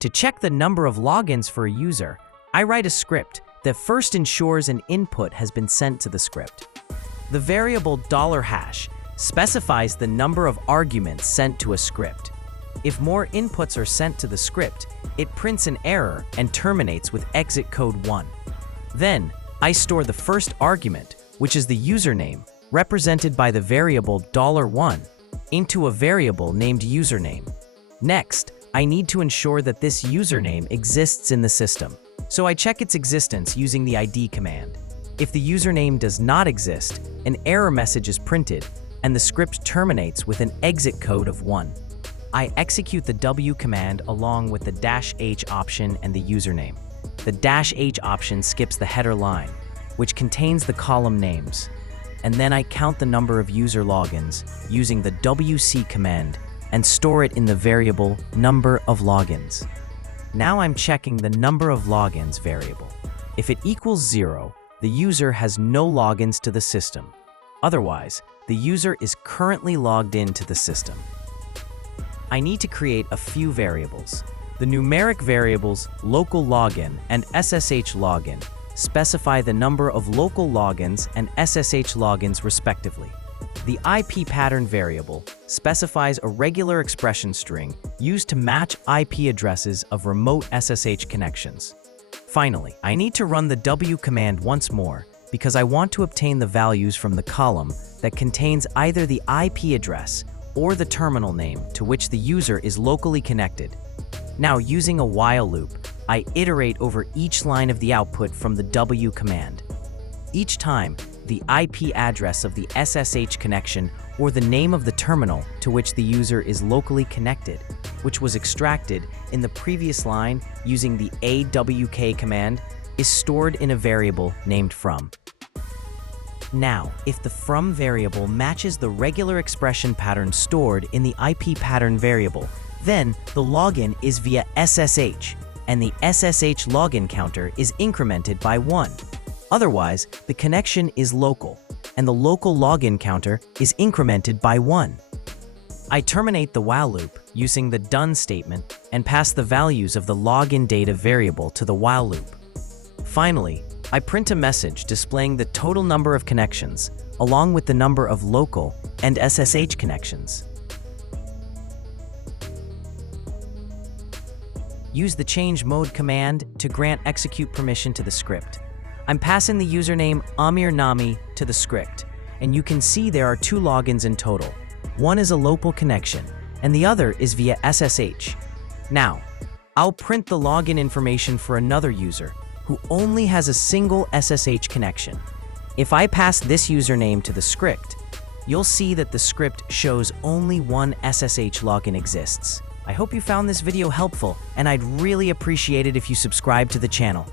To check the number of logins for a user, I write a script that first ensures an input has been sent to the script. The variable $hash specifies the number of arguments sent to a script. If more inputs are sent to the script, it prints an error and terminates with exit code 1. Then, I store the first argument, which is the username, represented by the variable $1, into a variable named username. Next, I need to ensure that this username exists in the system, so I check its existence using the ID command. If the username does not exist, an error message is printed, and the script terminates with an exit code of 1. I execute the W command along with the -H option and the username. The -H option skips the header line, which contains the column names, and then I count the number of user logins using the WC command and store it in the variable number of logins. Now I'm checking the number of logins variable. If it equals 0, the user has no logins to the system. Otherwise, the user is currently logged into the system. I need to create a few variables. The numeric variables local login and SSH login specify the number of local logins and SSH logins respectively. The IP pattern variable specifies a regular expression string used to match IP addresses of remote SSH connections. Finally, I need to run the W command once more because I want to obtain the values from the column that contains either the IP address or the terminal name to which the user is locally connected. Now, using a while loop, I iterate over each line of the output from the W command. Each time, the IP address of the SSH connection or the name of the terminal to which the user is locally connected, which was extracted in the previous line using the AWK command, is stored in a variable named from. Now, if the from variable matches the regular expression pattern stored in the IP pattern variable, then the login is via SSH, and the SSH login counter is incremented by 1. Otherwise, the connection is local, and the local login counter is incremented by 1. I terminate the while loop using the done statement and pass the values of the login data variable to the while loop. Finally, I print a message displaying the total number of connections, along with the number of local and SSH connections. Use the change mode command to grant execute permission to the script. I'm passing the username Amir Nami to the script, and you can see there are 2 logins in total. One is a local connection, and the other is via SSH. Now, I'll print the login information for another user who only has a single SSH connection. If I pass this username to the script, you'll see that the script shows only one SSH login exists. I hope you found this video helpful, and I'd really appreciate it if you subscribe to the channel.